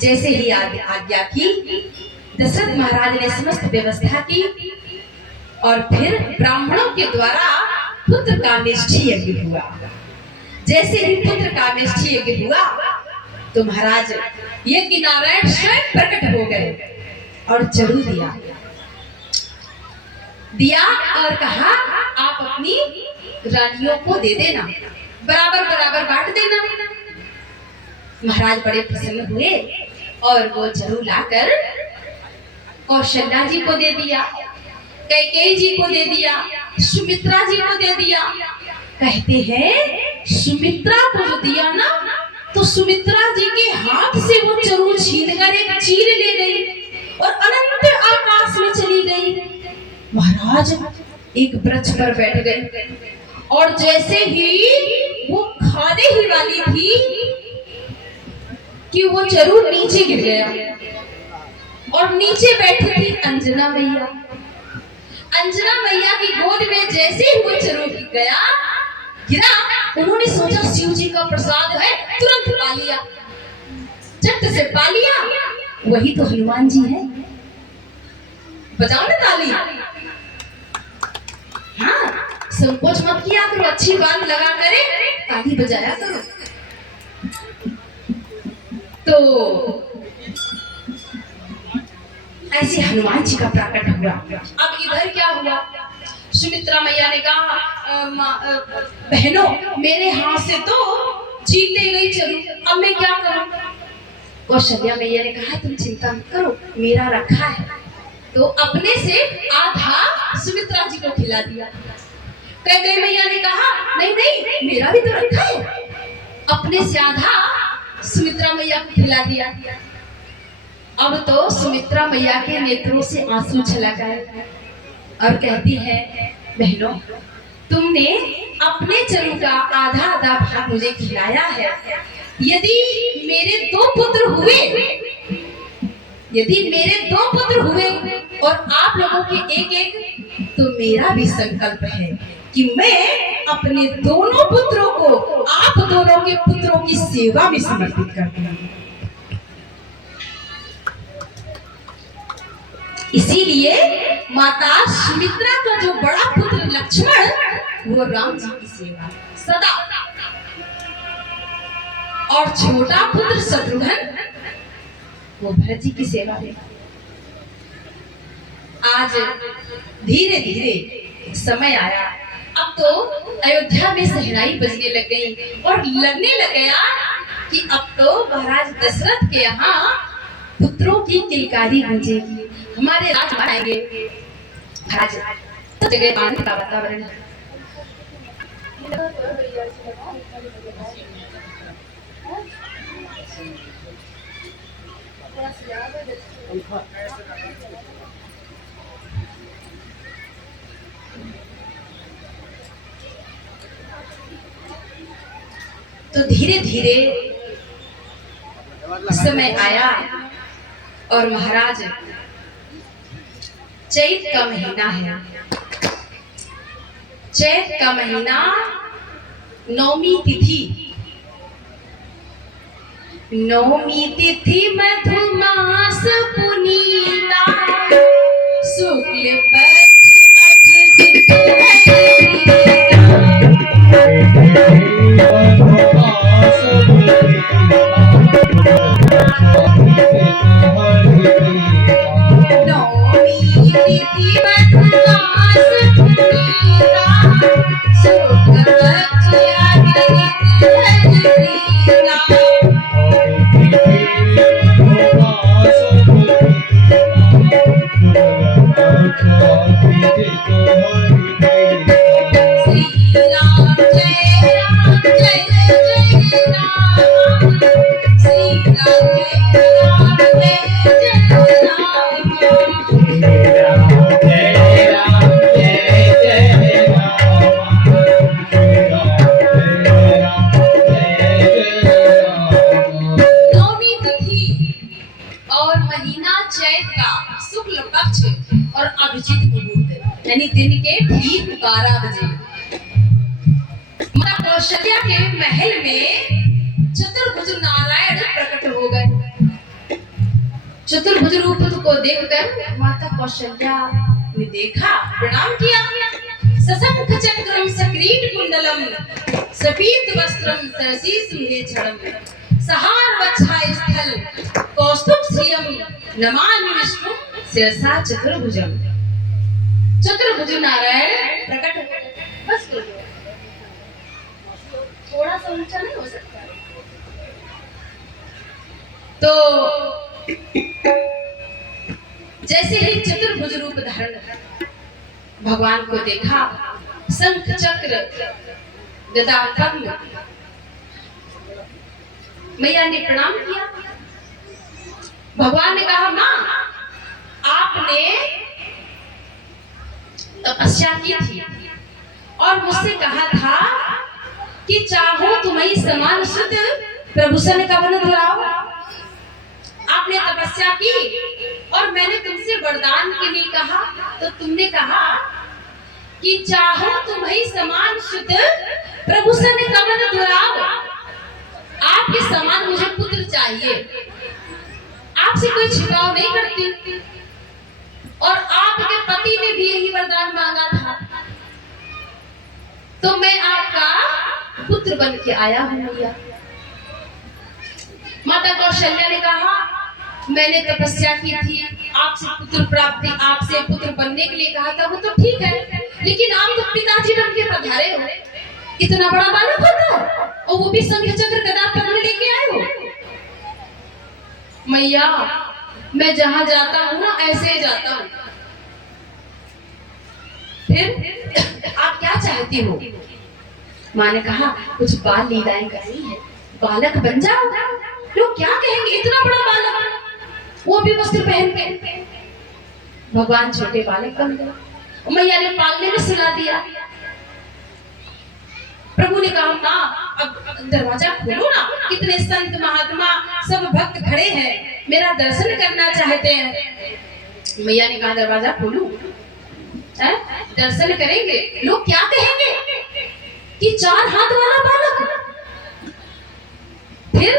जैसे ही आज्ञा की, दशरथ महाराज ने समस्त व्यवस्था की और फिर ब्राह्मणों के द्वारा पुत्र कामेष्ठी यज्ञ हुआ। जैसे ही पुत्र कामेष्ठी यज्ञ हुआ तो महाराज यज्ञ नारायण स्वयं प्रकट हो गए और चरू दिया और कहा, आप अपनी रानियों को दे देना, बराबर बराबर बांट देना। महाराज बड़े प्रसन्न हुए और वो चरू लाकर कौशल्या जी को दे दिया, कैकेयी जी को दे दिया, सुमित्रा जी को दे दिया। कहते हैं सुमित्रा को जो दिया ना, तो सुमित्रा जी के हाथ से वो चरू छीनकर एक चीर ले गई और अनंत आकाश में चली गई। महाराज एक वृक्ष पर बैठ गए और जैसे ही वो खाने ही वाली थी कि वो चरू नीचे गिर गया और नीचे बैठी थी अंजना मैया। अंजना मैया की गोद में जैसे ही वो चरू गिरा, उन्होंने सोचा शिव जी का प्रसाद है, तुरंत पा लिया, झट से पा लिया। वही तो हनुमान जी है। बजाओ ना ताली। हाँ, संकोच मत किया करो, अच्छी बात लगा करे ताली बजाया करो। तो ऐसे हनुमान जी का प्रकट हुआ। अब इधर क्या हुआ? सुमित्रा मैया ने कहा, बहनों, मेरे हाथ से तो छीन ले गई चरू, अब मैं क्या करूं? कौशल्या मैया ने कहा, तुम चिंता मत करो, मेरा रखा है। तो अपने से आधा सुमित्रा जी को खिला दिया। कैकेयी मैया ने कहा, नहीं नहीं, मेरा भी तो रखा है। अपने से आधा सुमित्रा मैया को खिला दिया। अब तो सुमित्रा मैया के नेत्रों से आंसू छलक आए और कहती है, बहनों, तुमने अपने चरू का आधा आधा भाग मुझे खिलाया है। यदि मेरे दो पुत्र हुए और आप लोगों के एक एक, तो मेरा भी संकल्प है कि मैं अपने दोनों पुत्रों को आप दोनों के पुत्रों की सेवा में समर्पित कर दूंगी। इसीलिए माता सुमित्रा का जो बड़ा पुत्र लक्ष्मण वो राम जी की सेवा सदा, और छोटा पुत्र शत्रुघ्न वो भरत जी की सेवा है। आज धीरे धीरे समय आया, अब तो अयोध्या में सहनाई बजने लग गई और लगने लग गया कि अब तो महाराज दशरथ के यहाँ पुत्रों की किलकारी गूंजेगी, हमारे राज आएंगे। महाराज सब जगह आनंद का वातावरण है। तो धीरे धीरे समय आया और महाराज चैत का महीना है, चैत का महीना नौमी तिथि, नौमी तिथि मधुमास पुनीता शुक्ल पक्ष और अभिजीत मुहूर्त यानी दिन के ठीक 12 बजे माता कौशल्या के महल में चतुर्भुज नारायण प्रकट हो गए। चतुर्भुज रूप को देखकर माता कौशल्या ने देखा, प्रणाम किया। सशंख चक्रम सक्रीट कुंडलम सपीत वस्त्रम सरसी सुंदेक्षणम सहार वक्षाय स्थल कौस्तुभ श्रियम नमामि विष्णु शिरसा चतुर्भुजम। चतुर्भुज नारायण प्रकट हो गए। बस कर दो, थोड़ा सा ऊंचा नहीं हो सकता। तो जैसे ही चतुर्भुज रूप धारण भगवान को देखा, शंख चक्र गदा पद्म, मैया ने प्रणाम किया। भगवान ने कहा, मां आपने तपस्या की थी और मुझसे कहा था कि चाहो तुम्हें समान शुद्ध प्रभूषण का वन दुलाओ। आपने तपस्या की और मैंने तुमसे वरदान के लिए कहा तो तुमने कहा कि चाहो तुम्हें समान शुद्ध प्रभूषण का वन दुलाओ। आपके समान मुझे पुत्र चाहिए, आपसे कोई छिपाव नहीं करती और आपके पति ने भी यही वरदान मांगा था, तो मैं आपका पुत्र बन के आया हूं मैया। माता कौशल्या ने कहा, मैंने तपस्या की थी, आपसे पुत्र प्राप्ति, आपसे पुत्र बनने के लिए कहा था, वो तो ठीक है, लेकिन आप तो पिताजी बन के पधारे हो, इतना बड़ा बालक होता है और वो भी शंख चक्र गदा पद्म लेके आए हो। मैया मैं जहां जाता हूं ना ऐसे ही जाता हूं, फिर आप क्या चाहती हो? मां ने कहा, कुछ बाल लीलाएं करनी है, बालक बन जाओ। लोग क्या कहेंगे, इतना बड़ा बालक, वो भी वस्त्र पहन के। भगवान छोटे बालक बन गए। मैया ने पालने में सुला दिया। प्रभु ने कहा, मां अब दरवाजा खोलो ना, कितने संत महात्मा सब भक्त खड़े हैं, मेरा दर्शन करना चाहते हैं। मैया ने कहा दरवाजा खोलूं, दर्शन करेंगे, लोग क्या कहेंगे कि 4 हाथ वाला बालक। फिर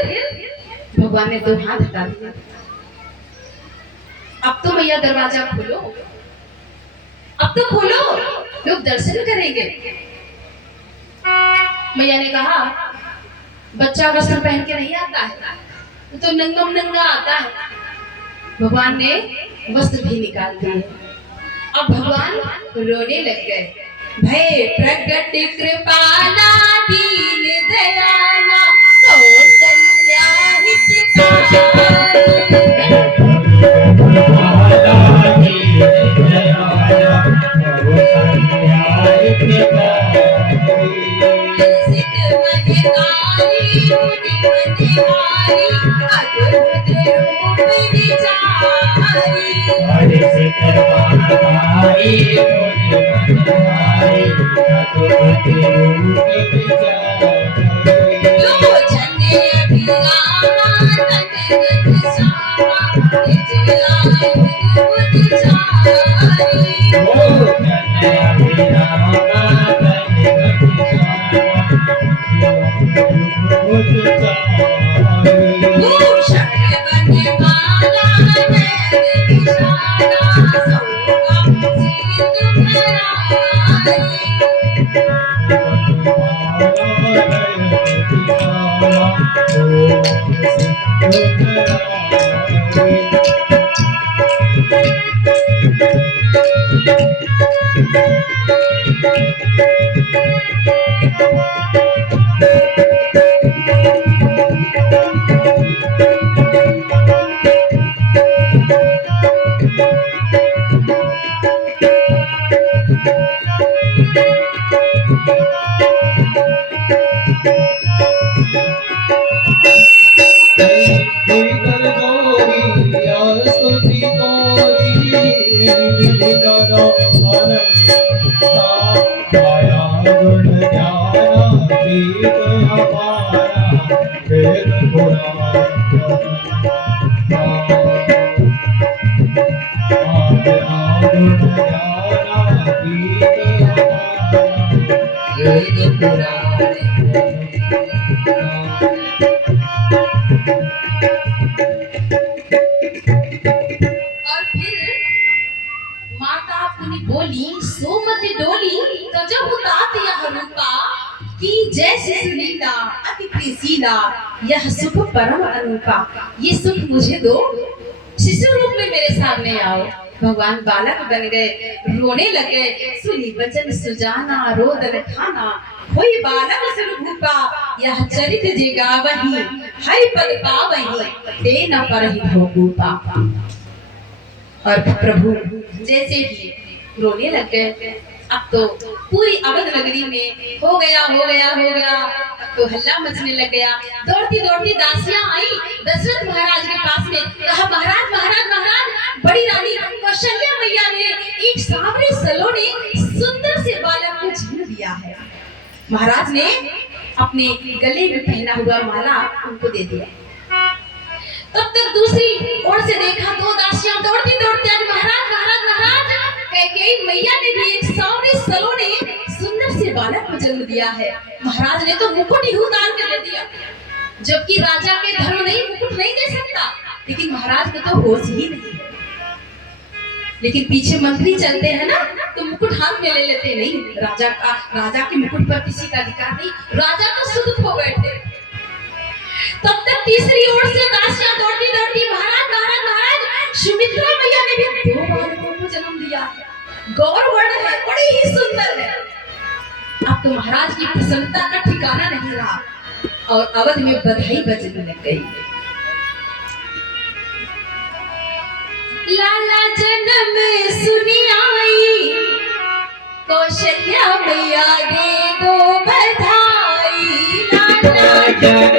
भगवान ने 2 हाथ हटा दिए। अब तो मैया दरवाजा खोलो, अब तो खोलो, लोग दर्शन करेंगे। मैया ने कहा बच्चा वस्त्र पहन के नहीं आता है, तो नंगम नंगा आता है। भगवान ने वस्त्र भी निकाल दिए। अब भगवान रोने लग गए। भय प्रकट कृपाला दीन दयाला कौशल्या हितकारी। बोली सोमति डोली तजब तात यह रूपा की जैसी सुनीता अति प्रियसीला यह सुख परम अनूपा। ये सुख मुझे दो, शिशु रूप में मेरे सामने आओ। भगवान बालक बन गए, रोने लगे। सुनी वचन सुजाना रोदन खाना कोई बालक सुन भूपा यह चरित जेगा वही हरि पद पावही ते न परहि भोगूपा। और प्रभु जैसे ही रोने लग गए। अब तो पूरी अवध नगरी में हो गया। अब तो हल्ला मचने लग गया। दौड़ती दौड़ती दासियां आई दशरथ महाराज के पास में, कहा महाराज महाराज महाराज, बड़ी रानी कौशल्या मैया ने एक सांवरे सलोने सुंदर से बालक को जन्म दिया है। महाराज ने अपने गले में पहना हुआ माला उनको दे दिया। तब तक दूसरी ओर से देखा, 2 दासियां दौड़ती दौड़ती आई, महाराज महाराज महाराज, कैकेयी मैया ने भी एक सांवरे सलोने सुंदर से बालक को जन्म दिया है। महाराज ने तो मुकुट ही उतार के दे दिया, जबकि राजा के धर्म नहीं, मुकुट नहीं दे सकता। लेकिन महाराज को तो होश ही नहीं। लेकिन पीछे मंत्री चलते हैं ना, तो मुकुट हाथ में ले लेते नहीं। राजा के मुकुट पर किसी का अधिकार नहीं। राजा तो सुध हो बैठे। तब तक तीसरी ओर से दासियां दौड़ती दौड़ती, महाराज महाराज महाराज, सुमित्रा मैया ने भी 2 बालकों को जन्म दिया है। गौर वर्ण है, बड़ी ही सुंदर है। अब तो महाराज की प्रसन्नता का ठिकाना नहीं रहा और अवध में बधाई बजने लग गई। लाला जन्म सुनी आई, कौशल्या मैया दे दो बधाई। लाला जन्म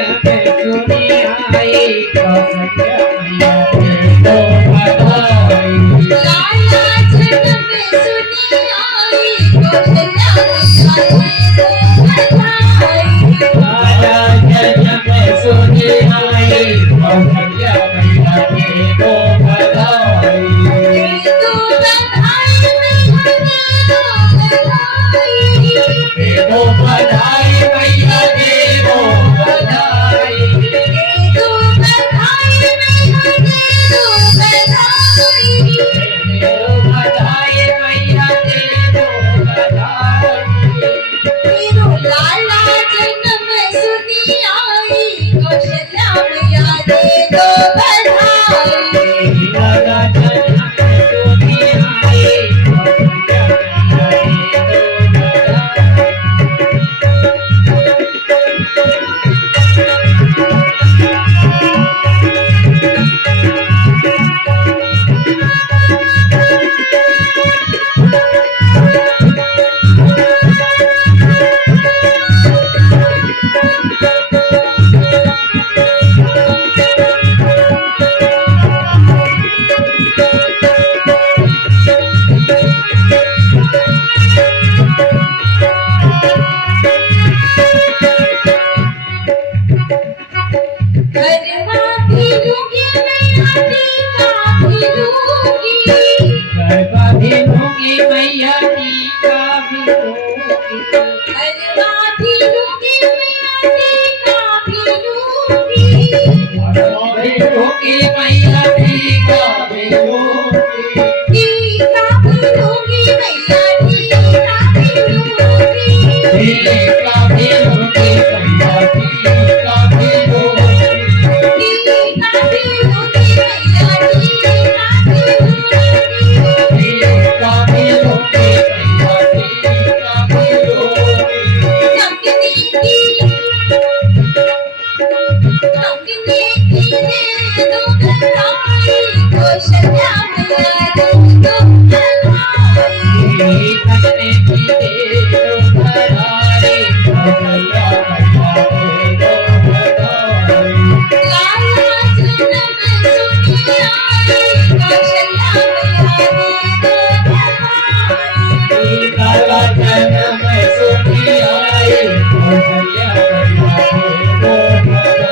सुनी आई, कौशल्या मैया दे दो बधाई। लाला जन्म सुनी आई, कौशल्या मैया दे दो बधाई। लाला जन्म सुनी आई, कौशल्या मैया दे दो बधाई। हरवा भी लूंगी मैया टीका भी लूंगी लूंगी मैया टीका भी लूंगी टीका भी लूंगी मैया टीका भी लूंगी टीका भी लूंगी मैया टीका भी लूंगी टीका भी लूंगी मैया टीका भी लूंगी टीका भी लूंगी मैया टीका भी लूंगी कंगने की दे दो कलाई कौशल्या मैया दे दो कलाई कंगने की दे दो कलाई कौशल्या मैया दे दो कलाई लाला जन्म सुनी आई कौशल्या मैया दे दो कलाई काला जन्म सुनी आई कौशल्या मैया दे दो कलाई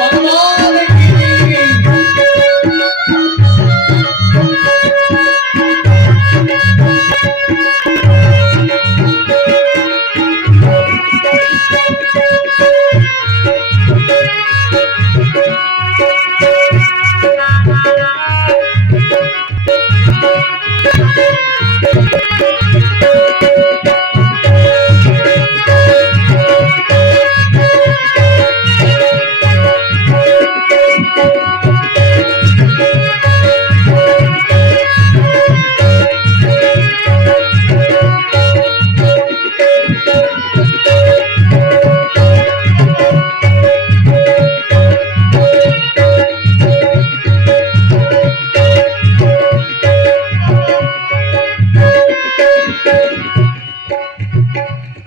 भगवान की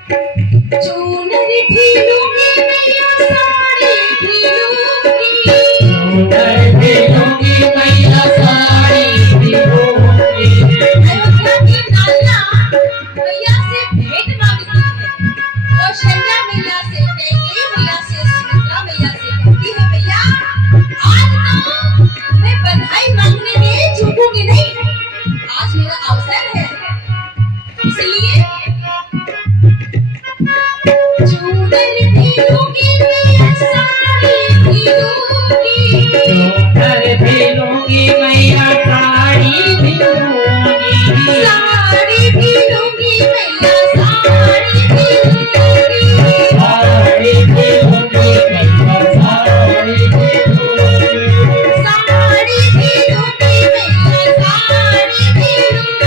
चूनर भी लूंगी मैया साड़ी भी लूंगी चूनर भी लूंगी मैया साड़ी भी लूंगी अयोध्या की नालना मैया से भेंट मांगती है कौशल्या मैया से कैकेयी मैया से सुमित्रा मैया से कहती है मैया आज तो मैं बधाई मांगने में चूकूंगी नहीं आज मेरा अवसर है इसलिए चूनर भी लूंगी मैया साड़ी भी लूंगी चूनर भी लूंगी मैया साड़ी भी लूंगी साड़ी भी लूंगी मैया साड़ी भी लूंगी साड़ी भी लूंगी मैया साड़ी भी लूंगी साड़ी भी लूंगी मैया साड़ी भी लूंगी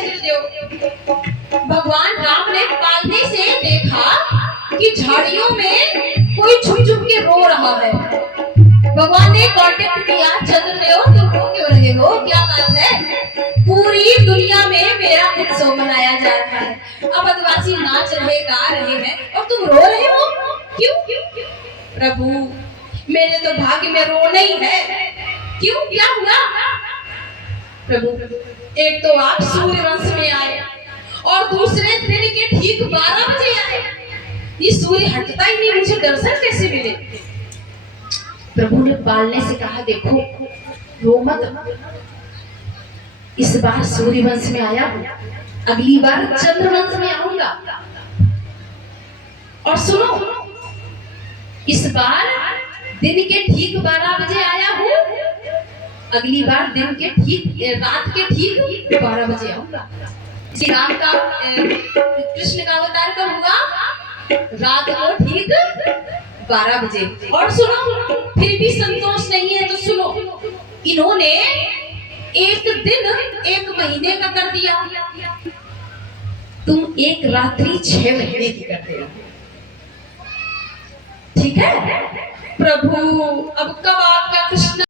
चंद्रदेव, भगवान राम ने पालने से देखा कि झाड़ियों में कोई छुप छुप के रो रहा है। भगवान ने कांटेक्ट किया, चंद्रदेव तुम रो क्यों रहे हो, क्या बात है? पूरी दुनिया में मेरा उत्सव मनाया जा रहा है, अब आदिवासी नाच रहे गा रहे हैं और तुम रो रहे हो, क्यों? प्रभु मेरे तो भाग्य में रोना ही है, क्यों, क्या हुआ? प्रभु एक तो आप सूर्य वंश में आए और दूसरे दिन के ठीक 12 बजे आए, ये सूर्य हटता ही नहीं, मुझे दर्शन कैसे मिले? प्रभु ने पालने से कहा, देखो रो मत, इस बार सूर्य वंश में आया हूं, अगली बार चंद्रवंश में आऊंगा। और सुनो, इस बार दिन के ठीक 12 बजे आया हूं, अगली बार दिन के ठीक रात के ठीक 12 बजे आऊंगा। श्री राम का कृष्ण का अवतार कब हुआ? रात को ठीक 12 बजे। और सुनो, फिर भी संतोष नहीं है तो सुनो, इन्होंने एक दिन 1 महीने का कर दिया, तुम एक रात्रि 6 महीने की करते हो, ठीक है? प्रभु अब कब आपका कृष्ण